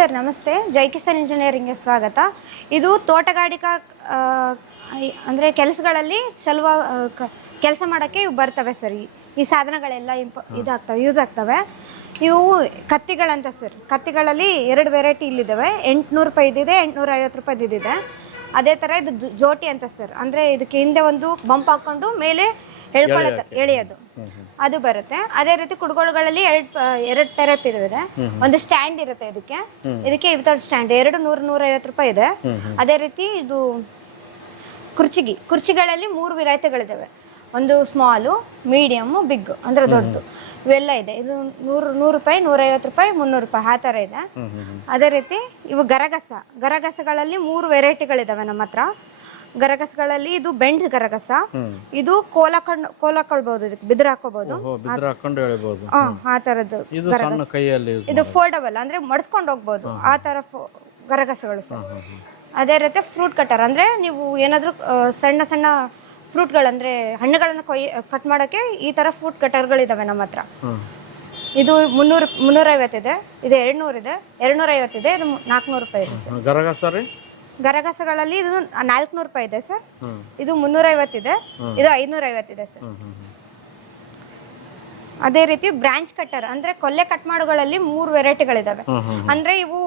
Sir ನಮಸ್ತೆ, ಜೈ ಕಿಸಾನ್ ಇಂಜಿನಿಯರಿಂಗ್ಗೆ ಸ್ವಾಗತ. ಇದು ತೋಟಗಾರಿಕಾ ಅಂದರೆ ಕೆಲಸಗಳಲ್ಲಿ ಕೆಲಸ ಮಾಡೋಕ್ಕೆ ಇವು ಬರ್ತವೆ ಸರ್. ಈ ಸಾಧನಗಳೆಲ್ಲ ಇದಾಗ್ತವೆ, ಯೂಸ್ ಆಗ್ತವೆ. ಇವು ಕತ್ತಿಗಳಂತ ಸರ್. ಕತ್ತಿಗಳಲ್ಲಿ 2 ವೆರೈಟಿ ಇಲ್ಲಿದ್ದಾವೆ. 800 ರೂಪಾಯಿದಿದೆ, 850 ರೂಪಾಯಿದಿದೆ. ಅದೇ ಥರ ಇದು ಜೋಟಿ ಅಂತ ಸರ್. ಅಂದರೆ ಇದಕ್ಕೆ ಹಿಂದೆ ಒಂದು ಬಂಪ್ ಹಾಕ್ಕೊಂಡು ಮೇಲೆ ಎಳೆಯೋದು ಅದು ಬರುತ್ತೆ. ಅದೇ ರೀತಿ ಕುಡ್ಗೋಳುಗಳಲ್ಲಿ ಎರಡು ಟೈಪ್ ಇದೆ. ಒಂದು ಸ್ಟ್ಯಾಂಡ್ ಇರುತ್ತೆ ಇದಕ್ಕೆ ವಿತೌಟ್ ಸ್ಟ್ಯಾಂಡ್ 150 ರೂಪಾಯಿ ಇದೆ. ಅದೇ ರೀತಿ ಇದು ಕುರ್ಚಿಗಳಲ್ಲಿ 3 ವೆರೈಟಿಗಳಿದಾವೆ. ಒಂದು ಸ್ಮಾಲು, ಮೀಡಿಯಮ್, ಬಿಗ್ ಅಂದ್ರೆ ದೊಡ್ಡದು, ಇವೆಲ್ಲ ಇದೆ. ಇದು 100 ರೂಪಾಯಿ, 150 ರೂಪಾಯಿ, 300 ರೂಪಾಯಿ ಆ ಥರ ಇದೆ. ಅದೇ ರೀತಿ ಇವು ಗರಗಸಗಳಲ್ಲಿ 3 ವೆರೈಟಿಗಳಿದಾವೆ ನಮ್ಮ ಹತ್ರ. ಗರಗಸಗಳಲ್ಲಿ ಇದು ಬೆಂಡ್ ಗರಗಸ, ಇದು ಕೋಲಾಕೊಳ್ಬಹುದು, ಇದಕ್ಕೆ ಬಿದಿರು ಹಾಕೋಬಹುದು, ಆ ತರದ್ದು. ಇದು ಫೋಲ್ಡಬಲ್ ಅಂದ್ರೆ ಮಡ್ಸ್ಕೊಂಡು ಹೋಗ್ಬೋದು, ಆ ತರ ಗರಗಸಗಳು ಸರ್. ಅದೇ ರೀತಿ ಫ್ರೂಟ್ ಕಟರ್, ಅಂದ್ರೆ ನೀವು ಏನಾದ್ರು ಸಣ್ಣ ಸಣ್ಣ ಫ್ರೂಟ್ಗಳಂದ್ರೆ ಹಣ್ಣುಗಳನ್ನ ಕಟ್ ಮಾಡಕ್ಕೆ ಈ ತರ ಫ್ರೂಟ್ ಕಟರ್ಗಳಿದಾವೆ ನಮ್ಮ ಹತ್ರ. ಇದು 350 ಇದೆ, ಇದು 200 ಇದೆ, 250 ಇದೆ, ಇದು 400 ರೂಪಾಯಿ ಇದೆ. ಗರಗಸಗಳಲ್ಲಿ ಇದು 400 ರೂಪಾಯಿ ಇದೆ ಸರ್. ಇದು 350 ಇದೆ, ಇದು 550 ಇದೆ ಸರ್. ಅದೇ ರೀತಿ ಬ್ರಾಂಚ್ ಕಟ್ಟರ್ ಅಂದ್ರೆ ಕೊಲ್ಲೆ ಕಟ್ ಮಾಡೋಗಳಲ್ಲಿ 3 ವೆರೈಟಿಗಳಿದಾವೆ. ಅಂದ್ರೆ ಇವು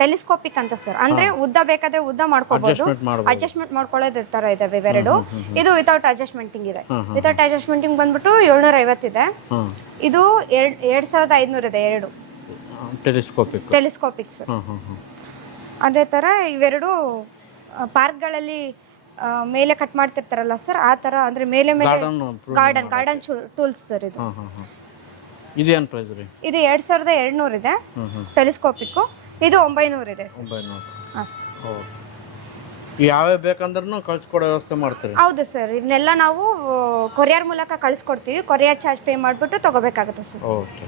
ಟೆಲಿಸ್ಕೋಪಿಕ್ ಅಂತ ಸರ್. ಅಂದ್ರೆ ಉದ್ದ ಬೇಕಾದ್ರೆ ಉದ್ದ ಮಾಡ್ಕೋಬಹುದು, ಅಡ್ಜಸ್ಟ್ಮೆಂಟ್ ಮಾಡ್ಕೊಳ್ಳೋದು ತರ ಇದಾವೆ ಇವೆರಡು. ಇದು ವಿತೌಟ್ ಅಡ್ಜಸ್ಟ್ಮೆಂಟಿಂಗ್ ಇದೆ. ವಿತೌಟ್ ಅಡ್ಜಸ್ಟ್ಮೆಂಟಿಂಗ್ ಬಂದ್ಬಿಟ್ಟು 750 ಇದೆ. ಇದು 2500 ಇದೆ, 2 ಟೆಲಿಸ್ಕೋಪಿಕ್ ಸರ್. ಅದೇ ತರ ಇವೆರಡು ಪಾರ್ಕ್ಗಳಲ್ಲಿ ಮೇಲೆ ಕಟ್ ಮಾಡ್ತಿರ್ತಾರಲ್ಲ ಸರ್, ಆ ತರ ಅಂದ್ರೆ ಮೇಲೆ ಗಾರ್ಡನ್ ಟೂಲ್ಸ್ ಸರ್. ಇದು 2200 ಇದೆ ಟೆಲಿಸ್ಕೋಪಿಕ್. ಇದು 900 ಇದೆ ಯಾವ ಬೇಕಂದ್ರೂ ಕಳ್ಸಿಕೊಡೋ ವ್ಯವಸ್ಥೆ ಮಾಡ್ತೀರಿ? ಹೌದು ಸರ್, ಇದನ್ನೆಲ್ಲ ನಾವು ಕೊರಿಯರ್ ಮೂಲಕ ಕಳ್ಸಿಕೊಡ್ತೀವಿ. ಕೊರಿಯರ್ ಚಾರ್ಜ್ ಪೇ ಮಾಡ್ಬಿಟ್ಟು ತಗೋಬೇಕಾಗುತ್ತೆ ಸರ್. ಓಕೆ.